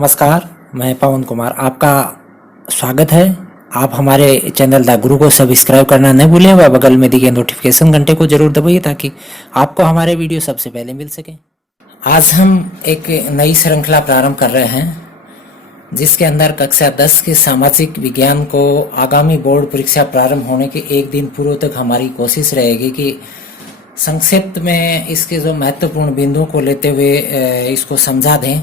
नमस्कार, मैं पवन कुमार आपका स्वागत है। आप हमारे चैनल द गुरु को सब्सक्राइब करना न भूलें व बगल में दिए नोटिफिकेशन घंटे को जरूर दबाइए ताकि आपको हमारे वीडियो सबसे पहले मिल सके। आज हम एक नई श्रृंखला प्रारंभ कर रहे हैं जिसके अंदर कक्षा 10 के सामाजिक विज्ञान को आगामी बोर्ड परीक्षा प्रारंभ होने के एक दिन पूर्व तक हमारी कोशिश रहेगी कि संक्षिप्त में इसके जो महत्वपूर्ण बिंदुओं को लेते हुए इसको समझा दें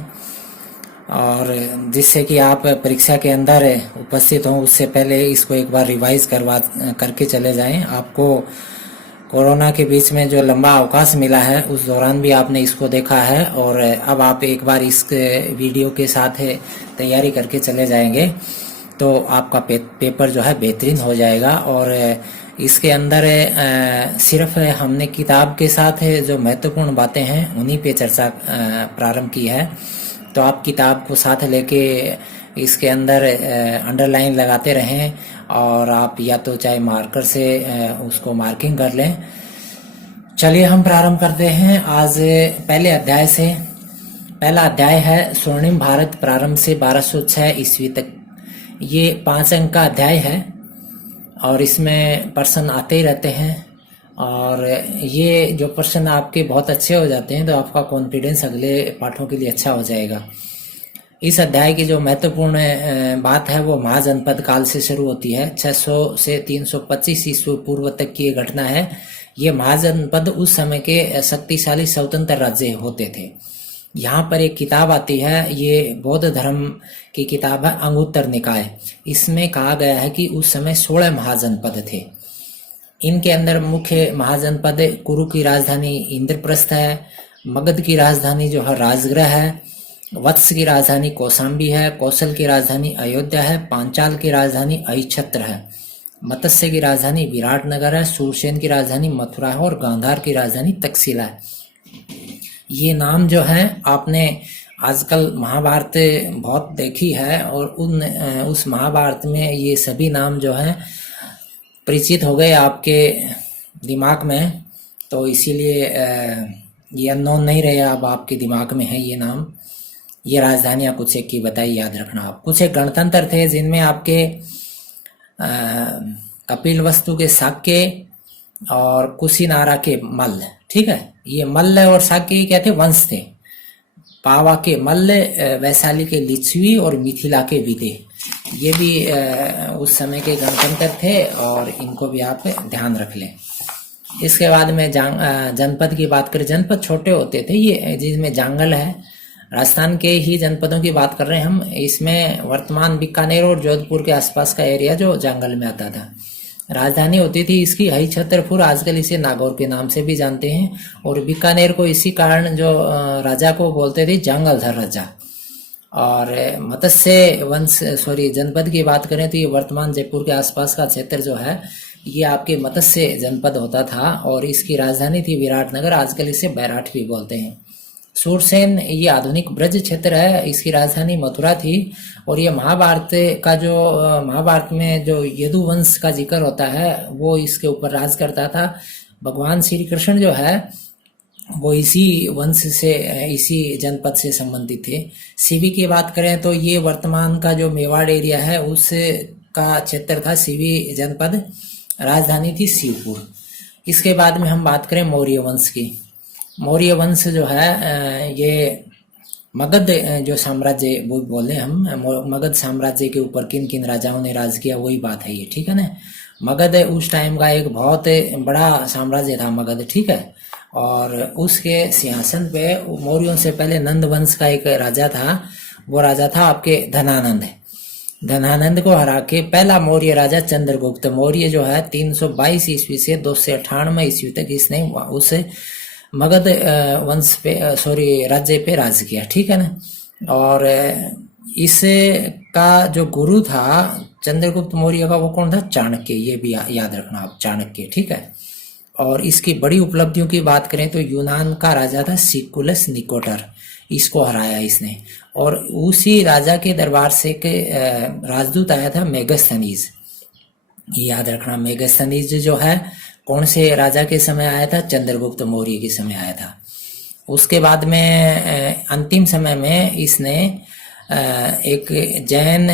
और जिससे कि आप परीक्षा के अंदर उपस्थित हों उससे पहले इसको एक बार रिवाइज करके चले जाएं। आपको कोरोना के बीच में जो लंबा अवकाश मिला है उस दौरान भी आपने इसको देखा है और अब आप एक बार इस वीडियो के साथ तैयारी करके चले जाएंगे तो आपका पेपर जो है बेहतरीन हो जाएगा। और इसके अंदर सिर्फ हमने किताब के साथ जो महत्वपूर्ण बातें हैं उन्हीं पे चर्चा प्रारंभ की है। तो आप किताब को साथ लेके इसके अंदर अंडरलाइन लगाते रहें और आप या तो चाहे मार्कर से उसको मार्किंग कर लें। चलिए हम प्रारंभ करते हैं आज पहले अध्याय से। पहला अध्याय है स्वर्णिम भारत प्रारंभ से 1206 ईस्वी तक। ये 5 अंक का अध्याय है और इसमें प्रश्न आते ही रहते हैं और ये जो प्रश्न आपके बहुत अच्छे हो जाते हैं तो आपका कॉन्फिडेंस अगले पाठों के लिए अच्छा हो जाएगा। इस अध्याय की जो महत्वपूर्ण बात है वो महाजनपद काल से शुरू होती है। 600 से 325 ईस्वी पूर्व तक की ये घटना है। ये महाजनपद उस समय के शक्तिशाली स्वतंत्र राज्य होते थे। यहाँ पर एक किताब आती है, ये बौद्ध धर्म की किताब है अंगुत्तर निकाय। इसमें कहा गया है कि उस समय 16 महाजनपद थे। इनके अंदर मुख्य महाजनपद कुरु की राजधानी इंद्रप्रस्थ है, मगध की राजधानी जो है राजगृह है, वत्स की राजधानी कौशाम्बी है, कौशल की राजधानी अयोध्या है, पांचाल की राजधानी अहिच्छत्र है, मत्स्य की राजधानी विराटनगर है, शूरसेन की राजधानी मथुरा है और गांधार की राजधानी तक्षशिला है। ये नाम जो है आपने आजकल महाभारत बहुत देखी है और उस महाभारत में ये सभी नाम जो है परिचित हो गए आपके दिमाग में, तो इसीलिए ये अननोन नहीं रहे, अब आपके दिमाग में है ये नाम। ये राजधानियाँ कुछ एक की बताई, याद रखना आप। कुछ एक गणतंत्र थे जिनमें आपके कपिलवस्तु के शाक्य और कुशीनारा के मल्ल, ठीक है। ये मल्ल और शाक्य क्या थे? वंश थे। पावा के मल्ल, वैशाली के लिच्छवी और मिथिला के विदे, ये भी उस समय के गणतंत्र थे और इनको भी आप ध्यान रख लें। इसके बाद में जनपद की बात करें, जनपद छोटे होते थे ये, जिसमें जांगल है, राजस्थान के ही जनपदों की बात कर रहे हैं हम। इसमें वर्तमान बीकानेर और जोधपुर के आसपास का एरिया जो जंगल में आता था। राजधानी होती थी इसकी हरिछत्रपुर, आजकल इसे नागौर के नाम से भी जानते हैं। और बीकानेर को इसी कारण जो राजा को बोलते थे जंगलधर राजा। और मत्स्य वंश जनपद की बात करें तो ये वर्तमान जयपुर के आसपास का क्षेत्र जो है ये आपके मत्स्य जनपद होता था और इसकी राजधानी थी विराटनगर, आजकल इसे बैराठ भी बोलते हैं। शूरसेन ये आधुनिक ब्रज क्षेत्र है, इसकी राजधानी मथुरा थी। और ये महाभारत में जो यदुवंश का जिक्र होता है वो इसके ऊपर राज करता था। भगवान श्री कृष्ण जो है वो इसी वंश से, इसी जनपद से संबंधित थे। सीवी की बात करें तो ये वर्तमान का जो मेवाड़ एरिया है उसका क्षेत्र था सीवी जनपद, राजधानी थी शिवपुर। इसके बाद में हम बात करें मौर्य वंश की। मौर्य वंश जो है ये मगध जो साम्राज्य वो बोले हम, मगध साम्राज्य के ऊपर किन किन राजाओं ने राज किया वही बात है ये, ठीक है ना। मगध उस टाइम का एक बहुत बड़ा साम्राज्य था मगध, ठीक है। और उसके सिंहासन पे मौर्यों से पहले नंद वंश का एक राजा था, वो राजा था आपके धनानंद। धनानंद को हरा के पहला मौर्य राजा चंद्रगुप्त मौर्य जो है 322 ईस्वी से 298 ईस्वी तक इसने उस मगध वंश पे राज्य पे राज किया, ठीक है ना। और इसका जो गुरु था चंद्रगुप्त मौर्य का वो कौन था? चाणक्य, ये भी याद रखना आप, चाणक्य, ठीक है। और इसकी बड़ी उपलब्धियों की बात करें तो यूनान का राजा था सिकुलस निकोटर, इसको हराया इसने। और उसी राजा के दरबार से एक राजदूत आया था मेगस्थनीज, ये याद रखना। मेगस्थनीज जो है कौन से राजा के समय आया था? चंद्रगुप्त मौर्य के समय आया था। उसके बाद में अंतिम समय में इसने एक जैन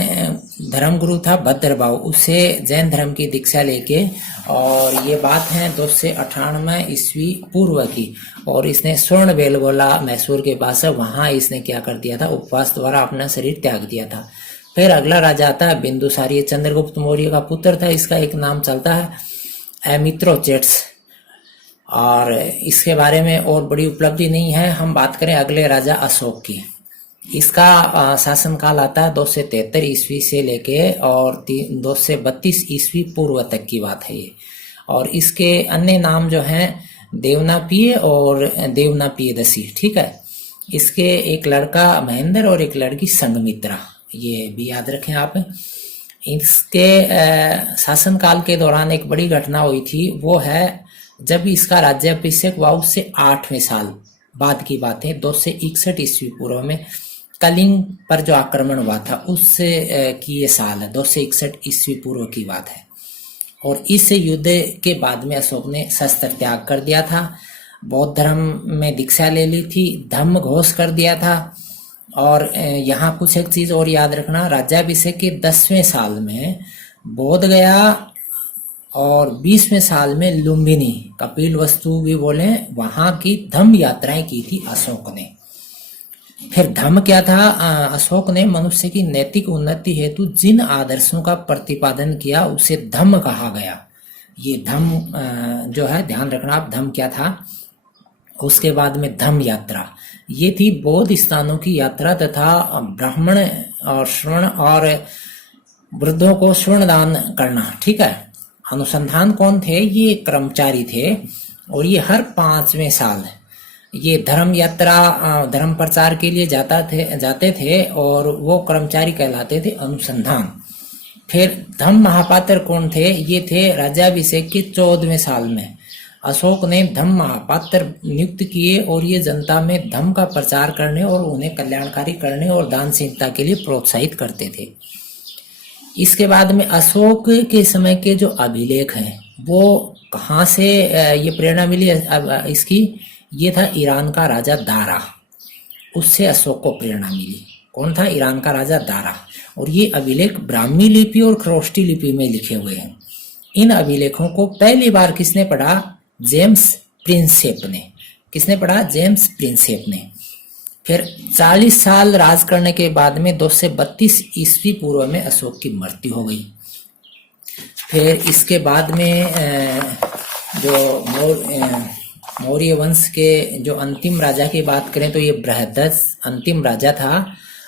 धर्मगुरु था भद्रभाव, उससे जैन धर्म की दीक्षा लेके, और ये बात है 298 ईस्वी पूर्व की। और इसने स्वर्ण बेलगोला मैसूर के पास है, वहाँ इसने क्या कर दिया था, उपवास द्वारा अपना शरीर त्याग दिया था। फिर अगला राजा आता है बिंदुसार, ये चंद्रगुप्त मौर्य का पुत्र था। इसका एक नाम चलता है मित्रोचेट्स, और इसके बारे में और बड़ी उपलब्धि नहीं है। हम बात करें अगले राजा अशोक की, इसका शासनकाल आता है 273 ईस्वी से लेके और 232 ईस्वी पूर्व तक की बात है ये। और इसके अन्य नाम जो हैं देवनापिय और देवनापियदसी, ठीक है। इसके एक लड़का महेंद्र और एक लड़की संघमित्रा, ये भी याद रखें आप। इसके शासनकाल के दौरान एक बड़ी घटना हुई थी, वो है जब इसका राज्याभिषेक हुआ, उससे 8वें साल बाद की बात है, 261 ईस्वी पूर्व में कलिंग पर जो आक्रमण हुआ था उससे की ये साल है, 261 ईस्वी पूर्व की बात है। और इस युद्ध के बाद में अशोक ने शस्त्र त्याग कर दिया था, बौद्ध धर्म में दीक्षा ले ली थी, धम्म घोष कर दिया था। और यहाँ कुछ एक चीज और याद रखना, राज्याभिषेक के 10वें साल में बोध गया और 20वें साल में लुम्बिनी, कपिल वस्तु भी बोले, वहां की धम्म यात्राएं की थी अशोक ने। फिर धम्म क्या था, अशोक ने मनुष्य की नैतिक उन्नति हेतु जिन आदर्शों का प्रतिपादन किया उसे धम्म कहा गया। ये धम्म जो है ध्यान रखना आप, धम्म क्या था। उसके बाद में धम्म यात्रा, ये थी बौद्ध स्थानों की यात्रा तथा ब्राह्मण और श्रवण और वृद्धों को स्वर्ण दान करना, ठीक है। अनुसंधान कौन थे, ये कर्मचारी थे, और ये हर 5वें साल ये धर्म यात्रा धर्म प्रचार के लिए जाते थे, और वो कर्मचारी कहलाते थे अनुसंधान। फिर धम्म महापात्र कौन थे, ये थे राज्याभिषेक के 14वें साल में अशोक ने धम्म महापात्र नियुक्त किए, और ये जनता में धम्म का प्रचार करने और उन्हें कल्याणकारी करने और दानशीलता के लिए प्रोत्साहित करते थे। इसके बाद में अशोक के समय के जो अभिलेख हैं वो कहाँ से ये प्रेरणा मिली इसकी, ये था ईरान का राजा दारा, उससे अशोक को प्रेरणा मिली। कौन था, ईरान का राजा दारा। और ये अभिलेख ब्राह्मी लिपि और ख्रोष्टी लिपि में लिखे हुए हैं। इन अभिलेखों को पहली बार किसने पढ़ा, जेम्स प्रिंसेप ने। किसने पढ़ा, जेम्स प्रिंसेप ने। फिर 40 साल राज करने के बाद में 232 ईस्वी पूर्व में अशोक की मृत्यु हो गई। फिर इसके बाद में जो मौर्य वंश के जो अंतिम राजा की बात करें तो ये बृहदस अंतिम राजा था,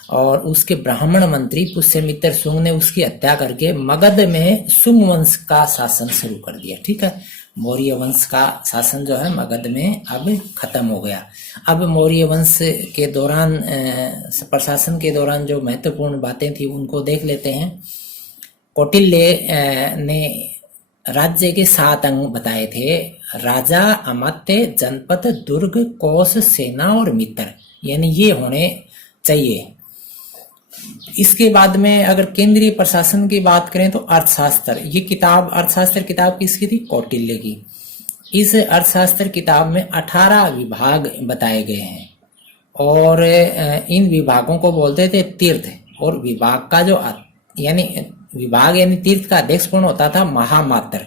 और उसके ब्राह्मण मंत्री पुष्यमित्र शुंग ने उसकी हत्या करके मगध में शुंग वंश का शासन शुरू कर दिया, ठीक है। मौर्य वंश का शासन जो है मगध में अब खत्म हो गया। अब मौर्य वंश के दौरान प्रशासन के दौरान जो महत्वपूर्ण बातें थी उनको देख लेते हैं। कौटिल्य ने राज्य के 7 अंग बताए थे, राजा, अमात्य, जनपद, दुर्ग, कोष, सेना और मित्र, यानी ये होने चाहिए। इसके बाद में अगर केंद्रीय प्रशासन की बात करें तो अर्थशास्त्र, ये किताब अर्थशास्त्र किताब किसकी थी, कौटिल्य की। इस अर्थशास्त्र किताब में 18 विभाग बताए गए हैं, और इन विभागों को बोलते थे तीर्थ। और विभाग का जो यानी विभाग यानी तीर्थ का अध्यक्ष कौन होता था, महामात्र।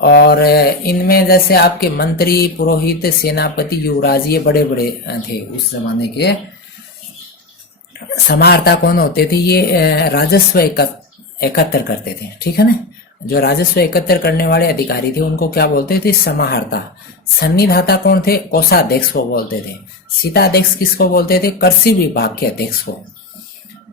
और इनमें जैसे आपके मंत्री, पुरोहित, सेनापति, युवराज, ये बड़े बड़े थे उस जमाने के। समाहर्ता कौन होते थे, ये राजस्व एकत्र करते थे, ठीक है ना। जो राजस्व एकत्र करने वाले अधिकारी थे उनको क्या बोलते थे, समाहर्ता। सन्निधाता कौन थे, कोषाध्यक्ष को बोलते थे। सीताध्यक्ष किसको बोलते थे, कृषि विभाग के अध्यक्ष को।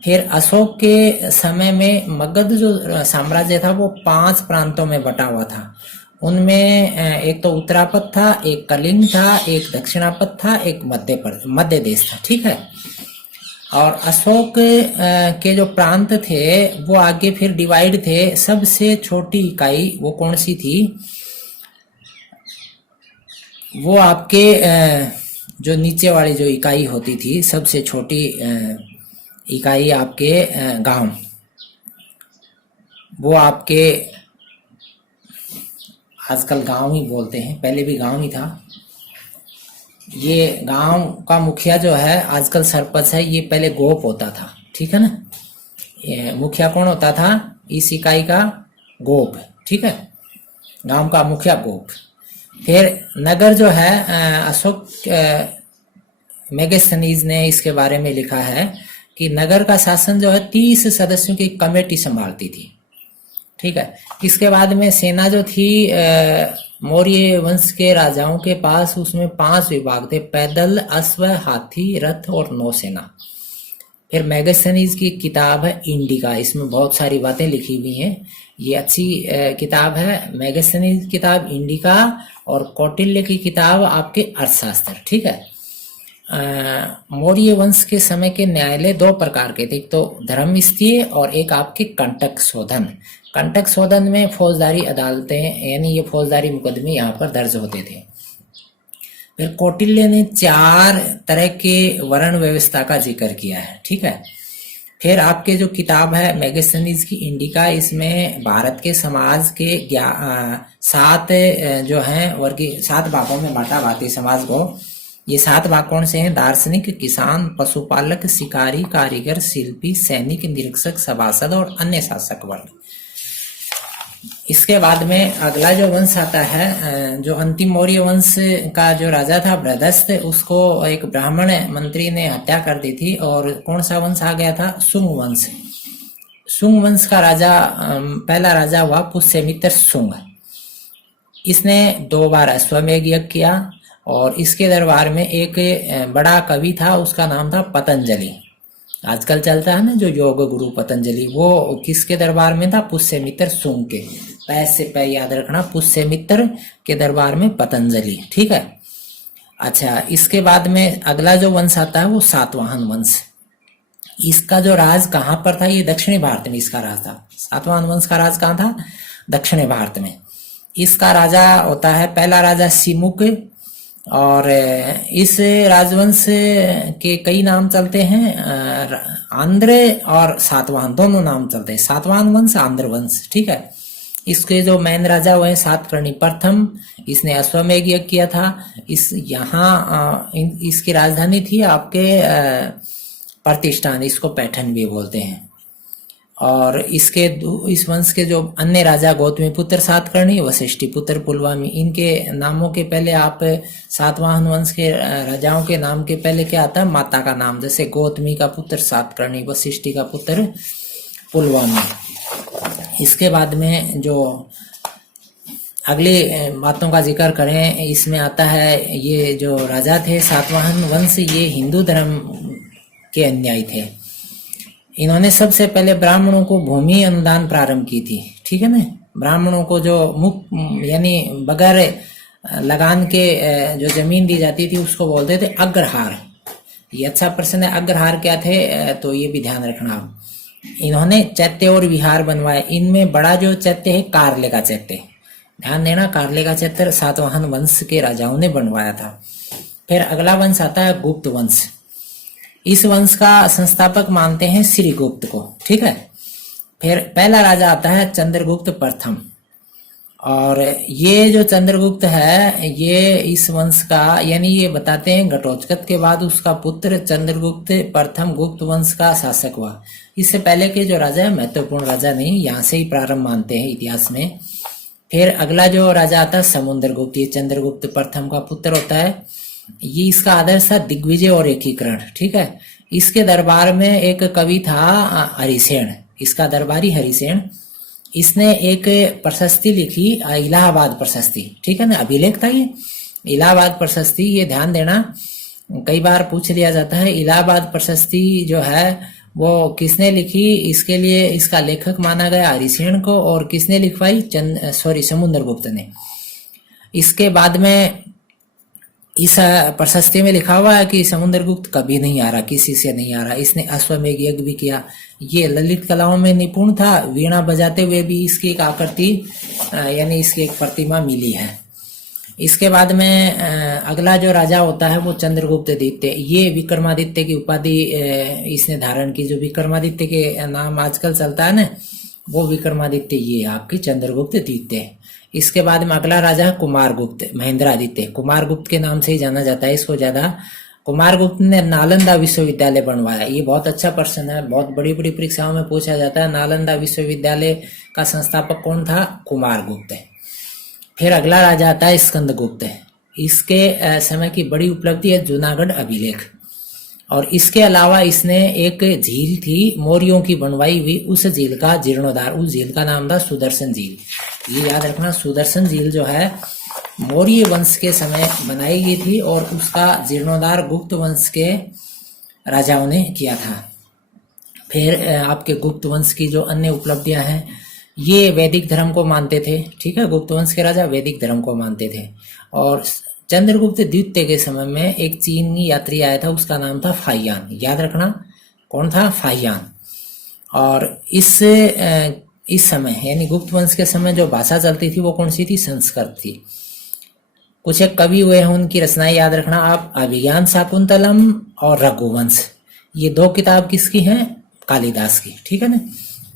फिर अशोक के समय में मगध जो साम्राज्य था वो 5 प्रांतों में बटा हुआ था। उनमें एक तो उत्तरापद था, एक कलिंग था, एक दक्षिणापद था, एक मध्य देश था, ठीक है। और अशोक के जो प्रांत थे वो आगे फिर डिवाइड थे। सबसे छोटी इकाई वो कौन सी थी, वो आपके जो नीचे वाली जो इकाई होती थी, सबसे छोटी इकाई आपके गांव, वो आपके आजकल गांव ही बोलते हैं, पहले भी गांव ही था। ये गांव का मुखिया जो है आजकल सरपंच है, ये पहले गोप होता था। ठीक है ना। ये मुखिया कौन होता था इस इकाई का? गोप, ठीक है, गांव का मुखिया गोप। फिर नगर जो है अशोक मेगास्थनीज ने इसके बारे में लिखा है कि नगर का शासन जो है 30 सदस्यों की कमेटी संभालती थी, ठीक है। इसके बाद में सेना जो थी मौर्य वंश के राजाओं के पास, उसमें 5 विभाग थे: पैदल, अश्व, हाथी, रथ और नौसेना। फिर मेगास्थनीज की किताब है इंडिका, इसमें बहुत सारी बातें लिखी हुई हैं, ये अच्छी किताब है। मेगास्थनीज किताब इंडिका और कौटिल्य की किताब आपके अर्थशास्त्र, ठीक है। मौर्य वंश के समय के न्यायालय 2 प्रकार के थे, एक तो धर्मस्थीय और एक आपके कंटक शोधन। कंटक शोधन में फौजदारी अदालतें, यानी ये फौजदारी मुकदमे यहाँ पर दर्ज होते थे। फिर कौटिल्य ने 4 तरह के वर्ण व्यवस्था का जिक्र किया है, ठीक है। फिर आपके जो किताब है मेगास्थनीज की इंडिका, इसमें भारत के समाज के 7 जो हैं वर्गीय 7 भागों में बांटा भारतीय समाज को। ये 7 भाग कौन से हैं? दार्शनिक, किसान, पशुपालक, शिकारी, कारीगर, शिल्पी, सैनिक, निरीक्षक, सभासद और अन्य शासक वर्ग। इसके बाद में अगला जो वंश आता है, जो अंतिम मौर्य वंश का जो राजा था बृहदस्थ, उसको एक ब्राह्मण मंत्री ने हत्या कर दी थी। और कौन सा वंश आ गया था? शुंग वंश। शुंग वंश का राजा, पहला राजा हुआ पुष्यमित्र शुंग। इसने 2 बार अश्वमेध यज्ञ किया और इसके दरबार में एक बड़ा कवि था, उसका नाम था पतंजलि। आजकल चलता है ना जो योग गुरु पतंजलि, वो किसके दरबार में था? पुष्यमित्र शुंग के। पै से पै याद रखना, पुष्यमित्र के दरबार में पतंजलि, ठीक है। अच्छा, इसके बाद में अगला जो वंश आता है वो सातवाहन वंश। इसका जो राज कहाँ पर था? ये दक्षिणी भारत में इसका राज था। सातवाहन वंश का राज कहाँ था? दक्षिणी भारत में। इसका राजा होता है, पहला राजा सिमुक, और इस राजवंश के कई नाम चलते हैं, आंध्र और सातवाहन दोनों नाम चलते हैं। सातवाहन वंश, आंध्र वंश, ठीक है। इसके जो मेन राजा हुए सातकर्णी प्रथम, इसने अश्वमेध यज्ञ किया था। इसकी राजधानी थी आपके प्रतिष्ठान, इसको पैठन भी बोलते हैं। और इस वंश के जो अन्य राजा गौतमी पुत्र सातकर्णी, वशिष्ठी पुत्र पुलवामी, इनके नामों के पहले आप सातवाहन वंश के राजाओं के नाम के पहले क्या आता है? माता का नाम, जैसे गौतमी का पुत्र सातकर्णी, वशिष्ठी का पुत्र पुलवामी। इसके बाद में जो अगली बातों का जिक्र करें, इसमें आता है ये जो राजा थे सातवाहन वंश, ये हिंदू धर्म के अनुयायी थे। इन्होंने सबसे पहले ब्राह्मणों को भूमि अनुदान प्रारंभ की थी, ठीक है ना। ब्राह्मणों को जो मुक्त, यानी बगैर लगान के जो जमीन दी जाती थी उसको बोलते थे अग्रहार। ये अच्छा प्रश्न है, अग्रहार क्या थे? तो ये भी ध्यान रखना। इन्होंने चैत्य और विहार बनवाए। इनमें बड़ा जो चैत्य है कार्ले का चैत्य, ध्यान देना, कार्ले का चैत्य सातवाहन वंश के राजाओं ने बनवाया था। फिर अगला वंश आता है गुप्त वंश। इस वंश का संस्थापक मानते हैं श्रीगुप्त को, ठीक है। फिर पहला राजा आता है चंद्रगुप्त प्रथम, और ये जो चंद्रगुप्त है ये इस वंश का, यानी ये बताते हैं घटोत्कच के बाद उसका पुत्र चंद्रगुप्त प्रथम गुप्त वंश का शासक हुआ। इससे पहले के जो राजा है महत्वपूर्ण राजा नहीं, यहाँ से ही प्रारंभ मानते हैं इतिहास में। फिर अगला जो राजा आता है समुद्रगुप्त, ये चंद्रगुप्त प्रथम का पुत्र होता है। ये इसका आदर्श था दिग्विजय और एकीकरण, ठीक है। इसके दरबार में एक कवि था हरिसेन, इसका दरबारी हरिसेन। इसने एक प्रशस्ति लिखी, इलाहाबाद प्रशस्ति, ठीक है ना, अभिलेख था ये इलाहाबाद प्रशस्ति। ये ध्यान देना, कई बार पूछ लिया जाता है इलाहाबाद प्रशस्ति जो है वो किसने लिखी। इसके लिए इसका लेखक माना गया हरिसेन को, और किसने लिखवाई? समुद्रगुप्त ने। इसके बाद में इस प्रशस्ति में लिखा हुआ है कि समुद्रगुप्त कभी नहीं आ रहा, किसी से नहीं आ रहा। इसने अश्वमेध यज्ञ भी किया। ये ललित कलाओं में निपुण था, वीणा बजाते हुए भी इसकी एक आकृति, यानी इसकी एक प्रतिमा मिली है। इसके बाद में अगला जो राजा होता है वो चंद्रगुप्त द्वितीय। ये विक्रमादित्य की उपाधि इसने धारण की। जो विक्रमादित्य के नाम आजकल चलता है ना, वो विक्रमादित्य ये आपकी चंद्रगुप्त द्वितीय। इसके बाद में अगला राजा है कुमारगुप्त, महेंद्रादित्य। कुमारगुप्त के नाम से ही जाना जाता है इसको ज्यादा। कुमारगुप्त ने नालंदा विश्वविद्यालय बनवाया। ये बहुत अच्छा प्रश्न है, बहुत बड़ी बड़ी परीक्षाओं में पूछा जाता है। नालंदा विश्वविद्यालय का संस्थापक कौन था? कुमारगुप्त है। फिर अगला राजा आता है स्कंदगुप्त। इसके समय की बड़ी उपलब्धि है जूनागढ़ अभिलेख। और इसके अलावा इसने एक झील थी मौर्यों की बनवाई हुई, उस झील का जीर्णोद्धार, उस झील का नाम था सुदर्शन झील। ये याद रखना, सुदर्शन झील जो है मौर्य वंश के समय बनाई गई थी और उसका जीर्णोद्धार गुप्त वंश के राजाओं ने किया था। फिर आपके गुप्त वंश की जो अन्य उपलब्धियां हैं, ये वैदिक धर्म को मानते थे। ठीक है, गुप्त वंश के राजा वैदिक धर्म को मानते थे। और चंद्रगुप्त द्वितीय के समय में एक चीनी यात्री आया था, उसका नाम था फाहियान। याद रखना, कौन था? फाहियान। और इस समय यानी गुप्त वंश के समय जो भाषा चलती थी वो कौन सी थी? संस्कृत थी। कुछ एक कवि हुए हैं, उनकी रचनाएं याद रखना आप, अभिज्ञान शाकुंतलम और रघुवंश। ये दो किताब किसकी हैं? कालिदास की। ठीक है ना,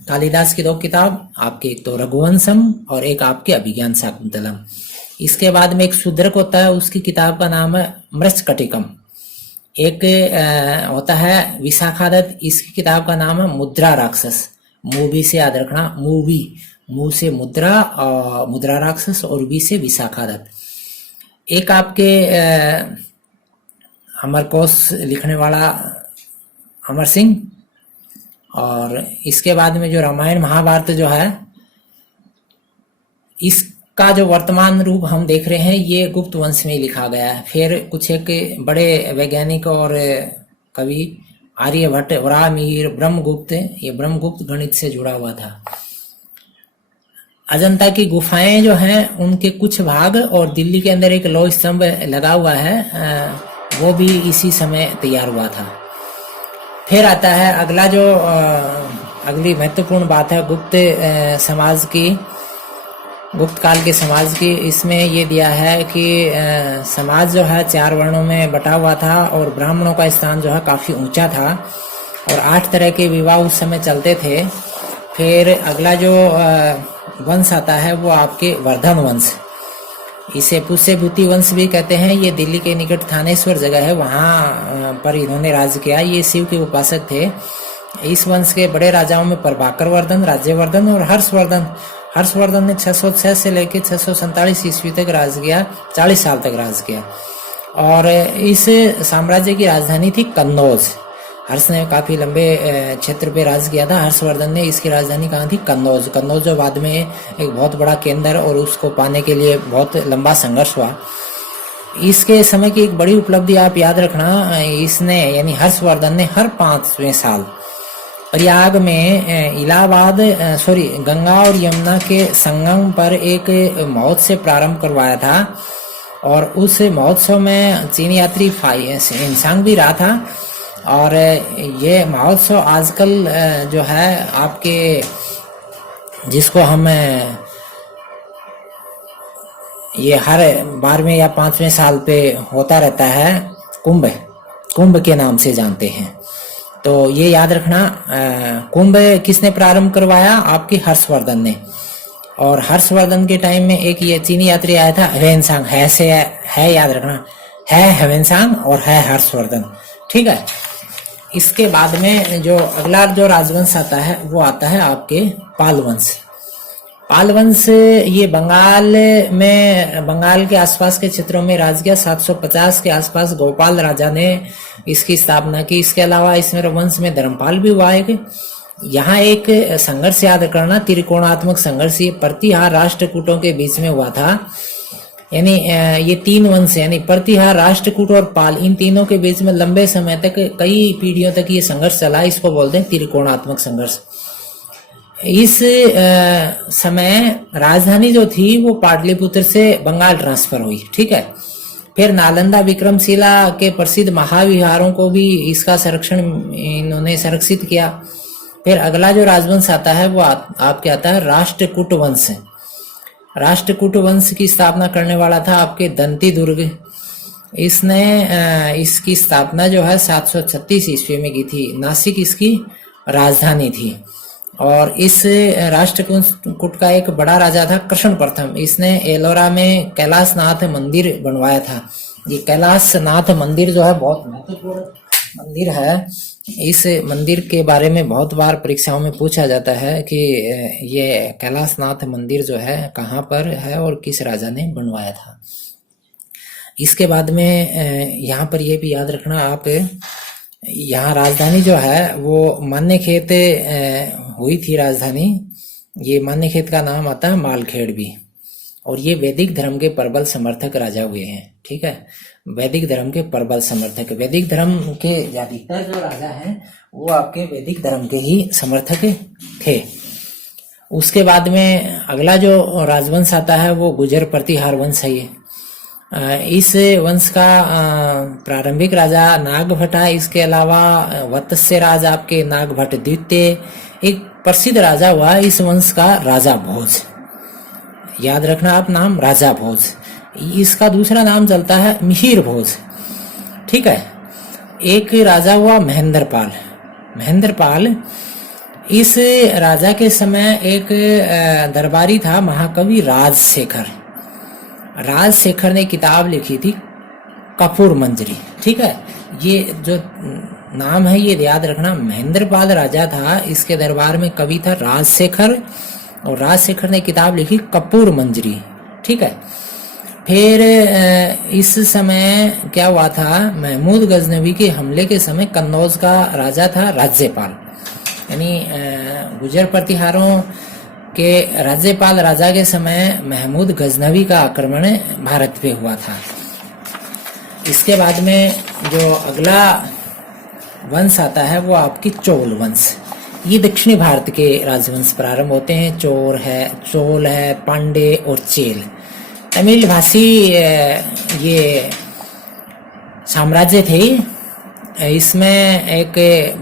कालिदास की दो किताब आपके, एक तो रघुवंशम और एक आपके अभिज्ञान शाकुंतलम। इसके बाद में एक शूद्रक होता है, उसकी किताब का नाम है मृच्छकटिकम। एक होता है विशाखादत्त, इसकी किताब का नाम है मुद्रा राक्षस। मूवी से याद रखना, मूवी, मुंह से मुद्रा और मुद्रा राक्षस, और वी से विशाखादत्त। एक आपके अमरकोश लिखने वाला अमर सिंह। और इसके बाद में जो रामायण महाभारत जो है, इसका जो वर्तमान रूप हम देख रहे हैं ये गुप्त वंश में लिखा गया है। फिर कुछ एक बड़े वैज्ञानिक और कवि आर्यभट्ट, वराहमिहिर, ब्रह्मगुप्त, ये ब्रह्मगुप्त गणित से जुड़ा हुआ था। अजंता की गुफाएं जो हैं उनके कुछ भाग, और दिल्ली के अंदर एक लौह स्तंभ लगा हुआ है, वो भी इसी समय तैयार हुआ था। फिर आता है अगला जो अगली महत्वपूर्ण बात है गुप्त समाज की, गुप्त काल के समाज की। इसमें ये दिया है कि समाज जो है 4 वर्णों में बटा हुआ था और ब्राह्मणों का स्थान जो है काफी ऊंचा था, और 8 तरह के विवाह उस समय चलते थे। फिर अगला जो वंश आता है वो आपके वर्धन वंश, इसे पुष्यभूति वंश भी कहते हैं। ये दिल्ली के निकट थानेश्वर जगह है, वहां पर इन्होंने राज किया। ये शिव के उपासक थे। इस वंश के बड़े राजाओं में प्रभाकर वर्धन, राज्यवर्धन और हर्षवर्धन। हर्षवर्धन ने 606 से लेकर 647 ईस्वी तक राज किया, 40 साल तक राज किया। और इस साम्राज्य की राजधानी थी कन्नौज। हर्ष ने काफी लंबे क्षेत्र पे राज किया था। हर्षवर्धन ने इसकी राजधानी कहाँ थी? कन्नौज। कन्नौज जो बाद में एक बहुत बड़ा केंद्र, और उसको पाने के लिए बहुत लंबा संघर्ष हुआ। इसके समय की एक बड़ी उपलब्धि आप याद रखना, इसने यानी हर्षवर्धन ने हर 5वें साल प्रयाग में गंगा और यमुना के संगम पर एक महोत्सव से प्रारंभ करवाया था। और उस महोत्सव में चीनी यात्री फाहियान भी रहा था। और ये महोत्सव आजकल जो है आपके, जिसको हम ये हर 12वें या 5वें साल पे होता रहता है, कुंभ के नाम से जानते हैं। तो ये याद रखना, कुंभ किसने प्रारंभ करवाया? आपके हर्षवर्धन ने। और हर्षवर्धन के टाइम में एक ये चीनी यात्री आया था ह्वेनसांग, है याद रखना, है ह्वेनसांग और है हर्षवर्धन। ठीक है। इसके बाद में जो अगला जो राजवंश आता है वो आता है आपके पाल वंश। पाल वंश ये बंगाल के आसपास के क्षेत्रों में राज किया। 750 के आसपास गोपाल राजा ने इसकी स्थापना की। इसके अलावा इसमें वंश में धर्मपाल भी हुआ है। यहाँ एक संघर्ष याद करना, त्रिकोणात्मक संघर्ष, ये प्रतिहार राष्ट्रकूटों के बीच में हुआ था। यानी ये 3 वंश यानी प्रतिहार, राष्ट्रकूट और पाल, इन तीनों के बीच में लंबे समय तक, कई पीढ़ियों तक ये संघर्ष चला। इसको बोलते हैं त्रिकोणात्मक संघर्ष। इस समय राजधानी जो थी वो पाटलिपुत्र से बंगाल ट्रांसफर हुई। ठीक है। फिर नालंदा विक्रमशिला के प्रसिद्ध महाविहारों को भी इसका संरक्षण इन्होंने संरक्षित किया। फिर अगला जो राजवंश आता है वो आपके आता है राष्ट्रकूट वंश। राष्ट्रकूट वंश की स्थापना करने वाला था आपके दंती दुर्ग। इसने इसकी स्थापना जो है 736 ईस्वी में की थी। नासिक इसकी राजधानी थी। और इस राष्ट्रकूट का एक बड़ा राजा था कृष्ण प्रथम। इसने एलोरा में कैलाशनाथ मंदिर बनवाया था। ये कैलाशनाथ मंदिर जो है बहुत महत्वपूर्ण मंदिर है। इस मंदिर के बारे में बहुत बार परीक्षाओं में पूछा जाता है कि ये कैलाशनाथ मंदिर जो है कहाँ पर है और किस राजा ने बनवाया था। इसके बाद में यहाँ पर ये भी याद रखना आप, यहाँ राजधानी जो है वो मान्यखेत हुई थी राजधानी। ये मान्यखेत का नाम आता है मालखेड़ भी। और ये वैदिक धर्म के प्रबल समर्थक राजा हुए हैं। ठीक है, वैदिक धर्म के प्रबल समर्थक, वैदिक धर्म के ज्यादातर जो राजा हैं वो आपके वैदिक धर्म के ही समर्थक थे। उसके बाद में अगला जो राजवंश आता है वो गुर्जर प्रतिहार वंश है। इस वंश का प्रारंभिक राजा नागभट्ट, इसके अलावा वत्स्य राज आपके नागभट्ट द्वितीय, एक प्रसिद्ध राजा हुआ इस वंश का राजा भोज। याद रखना आप नाम, राजा भोज। इसका दूसरा नाम चलता है मिहिर भोज। ठीक है, एक राजा हुआ महेंद्रपाल। महेंद्रपाल, इस राजा के समय एक दरबारी था महाकवि राजशेखर। राजशेखर ने किताब लिखी थी कपूर मंजरी। ठीक है, ये जो नाम है ये याद रखना। महेंद्रपाल राजा था, इसके दरबार में कवि था राजशेखर, और राजशेखर ने किताब लिखी कपूर मंजरी। ठीक है, फिर इस समय क्या हुआ था, महमूद गजनवी के हमले के समय कन्नौज का राजा था राज्यपाल, यानी गुर्जर प्रतिहारों के राज्यपाल राजा के समय महमूद गजनवी का आक्रमण भारत पे हुआ था। इसके बाद में जो अगला वंश आता है वो आपकी चोल वंश। ये दक्षिणी भारत के राजवंश प्रारंभ होते हैं। चोल है, पांडे और चेल। तमिल भाषी ये साम्राज्य थे। इसमें एक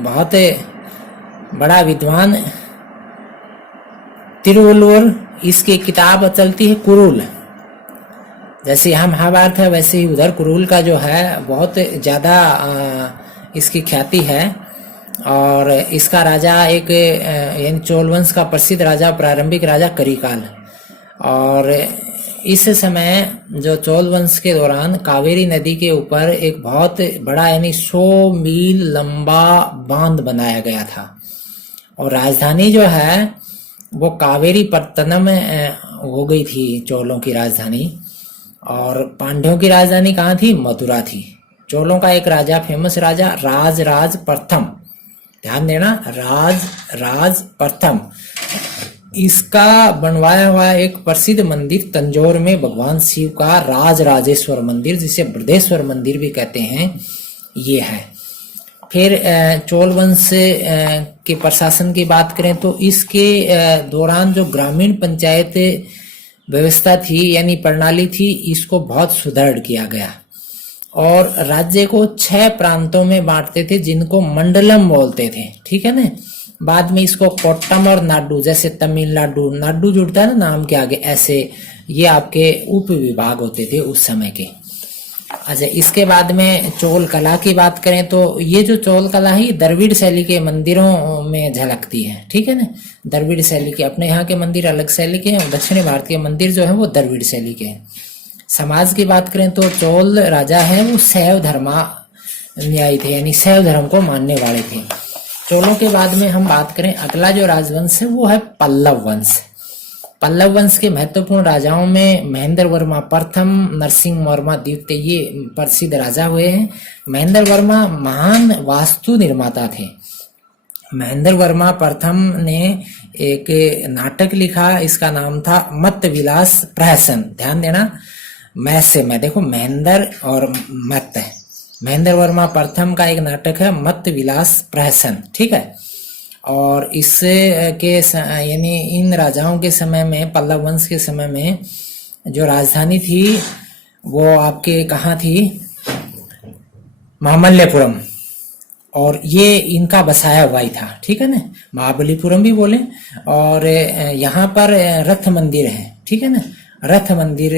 बहुत बड़ा विद्वान तिरुवल्लुवर, इसकी किताब चलती है कुरुल। जैसे यहाँ महाभारत है वैसे ही उधर कुरुल का जो है बहुत ज्यादा इसकी ख्याति है। और इसका राजा एक यानी चोल वंश का प्रसिद्ध राजा, प्रारंभिक राजा करिकाल। और इस समय जो चोल वंश के दौरान कावेरी नदी के ऊपर एक बहुत बड़ा यानी 100 मील लंबा बांध बनाया गया था। और राजधानी जो है वो कावेरी पत्तनम हो गई थी, चोलों की राजधानी। और पांड्यों की राजधानी कहाँ थी? मथुरा थी। चोलों का एक राजा, फेमस राजा राज प्रथम, ध्यान देना, राज प्रथम, इसका बनवाया हुआ एक प्रसिद्ध मंदिर तंजौर में भगवान शिव का राजराजेश्वर मंदिर, जिसे बृहदेश्वर मंदिर भी कहते हैं, ये है। फिर चोल वंश के प्रशासन की बात करें तो इसके दौरान जो ग्रामीण पंचायत व्यवस्था थी यानी प्रणाली थी, इसको बहुत सुदृढ़ किया गया। और राज्य को 6 प्रांतों में बांटते थे जिनको मंडलम बोलते थे। ठीक है ना। बाद में इसको कोट्टम और नाडु, जैसे तमिलनाडु, नाडु जुड़ता है ना नाम के आगे, ऐसे ये आपके उप विभाग होते थे उस समय के। अच्छा, इसके बाद में चोल कला की बात करें तो ये जो चोल कला है द्रविड़ शैली के मंदिरों में झलकती है। ठीक है ना, द्रविड़ शैली के, अपने यहाँ के मंदिर अलग शैली के हैं और दक्षिणी भारत के मंदिर जो है वो द्रविड़ शैली के हैं। समाज की बात करें तो चोल राजा है वो शैव धर्मानुयायी थे, यानी शैव धर्म को मानने वाले थे। चोलों के बाद में हम बात करें, अगला जो राजवंश है वो है पल्लव वंश। पल्लव वंश के महत्वपूर्ण राजाओं में महेंद्र वर्मा प्रथम, नरसिंह वर्मा द्वितीय, ये प्रसिद्ध राजा हुए हैं। महेंद्र वर्मा महान वास्तु निर्माता थे। महेंद्र वर्मा प्रथम ने एक नाटक लिखा, इसका नाम था मत विलास प्रहसन। ध्यान देना, मैं से मैं, देखो महेंद्र और मत, महेंद्र वर्मा प्रथम का एक नाटक है मत विलास प्रहसन। ठीक है। और इससे के यानी इन राजाओं के समय में, पल्लव वंश के समय में जो राजधानी थी वो आपके कहाँ थी? महामल्लपुरम। और ये इनका बसाया हुआ ही था। ठीक है ना, महाबलीपुरम भी बोले। और यहाँ पर रथ मंदिर है। ठीक है ना, रथ मंदिर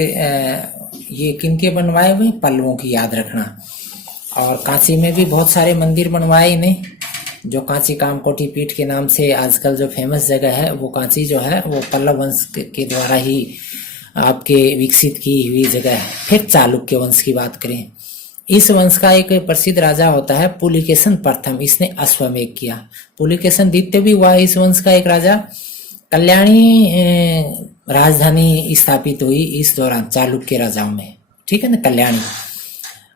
ये किनके बनवाए हुए? पल्लवों की, याद रखना। और कांची में भी बहुत सारे मंदिर बनवाए इन्हें, जो कांची कामकोटी पीठ के नाम से आजकल जो फेमस जगह है, वो कांची जो है वो पल्लव वंश के द्वारा ही आपके विकसित की हुई जगह है। फिर चालुक्य वंश की बात करें, इस वंश का एक प्रसिद्ध राजा होता है पुलिकेशन प्रथम, इसने अश्वमेध किया। पुलिकेशन द्वितीय भी हुआ इस वंश का एक राजा। कल्याणी राजधानी स्थापित हुई इस दौरान चालुक्य राजाओं में, ठीक है ना, कल्याणी।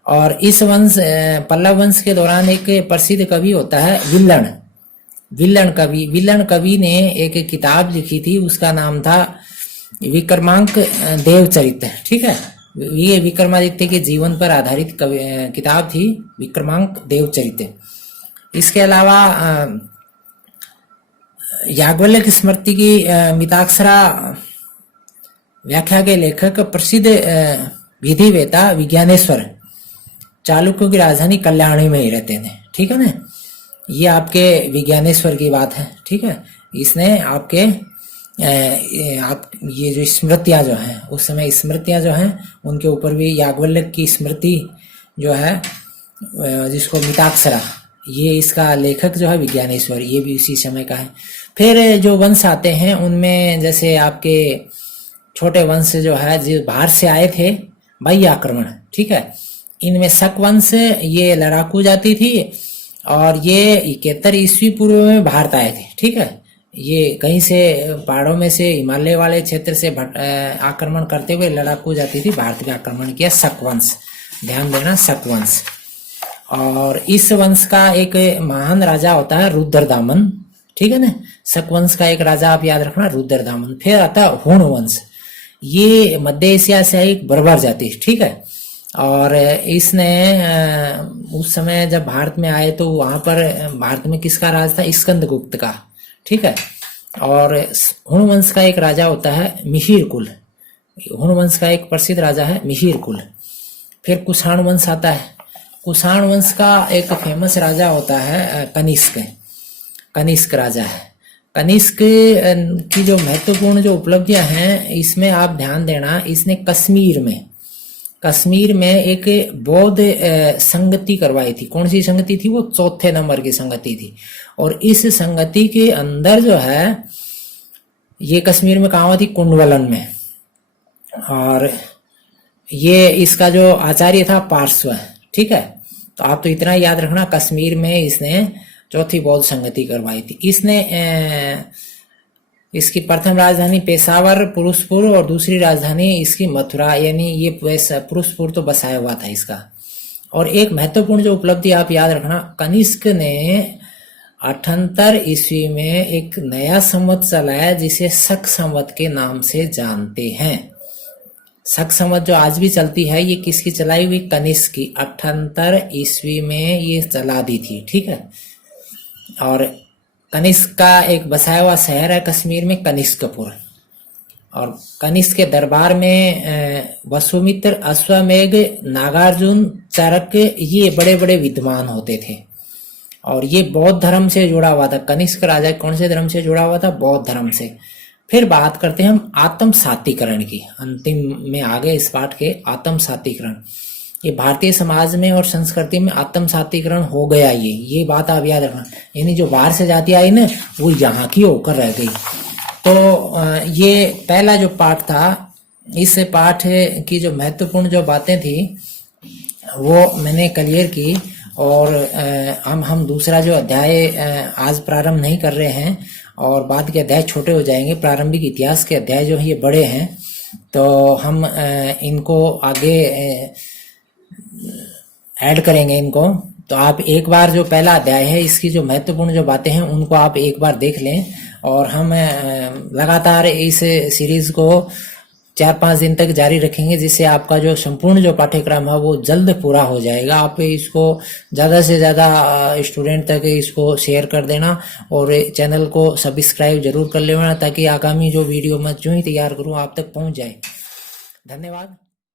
और इस वंश पल्लव वंश के दौरान एक प्रसिद्ध कवि होता है विल्लन कवि ने एक किताब लिखी थी, उसका नाम था विक्रमांक देवचरित, ठीक है। ये विक्रमादित्य के जीवन पर आधारित किताब थी, विक्रमांक देवचरित। इसके अलावा याज्ञवल्क्य स्मृति की मिताक्षरा व्याख्या के लेखक प्रसिद्ध विधिवेता विज्ञानेश्वर चालुक्यों की राजधानी कल्याणी में ही रहते थे, ठीक है ना। ये आपके विज्ञानेश्वर की बात है, ठीक है। इसने आपके आप ये जो स्मृतियां जो हैं, उस समय स्मृतियां जो हैं उनके ऊपर भी याज्ञवल्क्य की स्मृति जो है जिसको मिताक्षरा, ये इसका लेखक जो है विज्ञानेश्वर, ये भी उसी समय का है। फिर जो वंश आते हैं उनमें जैसे आपके छोटे वंश जो है जो बाहर से आए थे बाह्य आक्रमण, ठीक है। इनमें शक वंश, ये लड़ाकू जाति थी और ये 71 ईस्वी पूर्व में भारत आए थे, ठीक है। ये कहीं से पहाड़ों में से हिमालय वाले क्षेत्र से आक्रमण करते हुए लड़ाकू जाती थी, भारत पे आक्रमण किया, शक वंश, ध्यान देना, शक वंश। और इस वंश का एक महान राजा होता है रुद्रदामन, ठीक है ना। शक वंश का एक राजा आप याद रखना, रुद्रदामन। फिर आता है हुण वंश, ये मध्य एशिया से एक बर्बर जाति, ठीक है। और इसने उस समय जब भारत में आए तो वहां पर भारत में किसका राज था, स्कंदगुप्त का, ठीक है। और हुण वंश का एक राजा होता है मिहिर कुल, हुण वंश का एक प्रसिद्ध राजा है मिहिर कुल। फिर कुषाण वंश आता है, कुषाण वंश का एक फेमस राजा होता है कनिष्क राजा है। कनिष्क की जो महत्वपूर्ण जो उपलब्धियां हैं इसमें आप ध्यान देना, इसने कश्मीर में एक बौद्ध संगति करवाई थी। कौन सी संगति थी वो? चौथे नंबर की संगति थी। और इस संगति के अंदर जो है ये कश्मीर में कहाँ हुआ थी? कुंडवलन में। और ये इसका जो आचार्य था पार्श्व, ठीक है। तो आप तो इतना याद रखना, कश्मीर में इसने चौथी बौद्ध संगति करवाई थी। इसने इसकी प्रथम राजधानी पेशावर पुरुषपुर और दूसरी राजधानी इसकी मथुरा, यानी ये पुरुषपुर तो बसाया हुआ था इसका। और एक महत्वपूर्ण जो उपलब्धि आप याद रखना, कनिष्क ने 78 ईस्वी में एक नया संवत चलाया जिसे शक संवत के नाम से जानते हैं। शक संवत जो आज भी चलती है, ये किसकी चलाई हुई? कनिष्क की। 78 ईस्वी में ये चला दी थी, ठीक है। और कनिष्क का एक बसाया हुआ शहर है कश्मीर में, कनिष्कपुर। और कनिष्क के दरबार में वसुमित्र, अश्वमेध, नागार्जुन, चरक, ये बड़े बड़े विद्वान होते थे। और ये बौद्ध धर्म से जुड़ा हुआ था। कनिष्क राजा कौन से धर्म से जुड़ा हुआ था? बौद्ध धर्म से। फिर बात करते हैं हम आत्म सातीकरण की, अंतिम में आ गए इस पाठ के। आत्म सातीकरण, ये भारतीय समाज में और संस्कृति में आत्म सातीकरण हो गया। ये बात आप याद रखना, यानी जो बाहर से जाति आई ना वो यहाँ की होकर रह गई। तो ये पहला जो पाठ था, इस पाठ की जो महत्वपूर्ण जो बातें थी वो मैंने क्लियर की। और हम दूसरा जो अध्याय आज प्रारंभ नहीं कर रहे हैं और बाद के अध्याय छोटे हो जाएंगे। प्रारंभिक इतिहास के अध्याय जो है ये बड़े हैं, तो हम इनको आगे ऐड करेंगे इनको। तो आप एक बार जो पहला अध्याय है इसकी जो महत्वपूर्ण जो बातें हैं उनको आप एक बार देख लें। और हम लगातार इस सीरीज को 4-5 दिन तक जारी रखेंगे, जिससे आपका जो संपूर्ण जो पाठ्यक्रम है वो जल्द पूरा हो जाएगा। आप इसको ज़्यादा से ज़्यादा स्टूडेंट तक इसको शेयर कर देना और चैनल को सब्सक्राइब जरूर कर लेना, ताकि आगामी जो वीडियो मैं जो ही तैयार करूँ आप तक पहुँच जाए। धन्यवाद।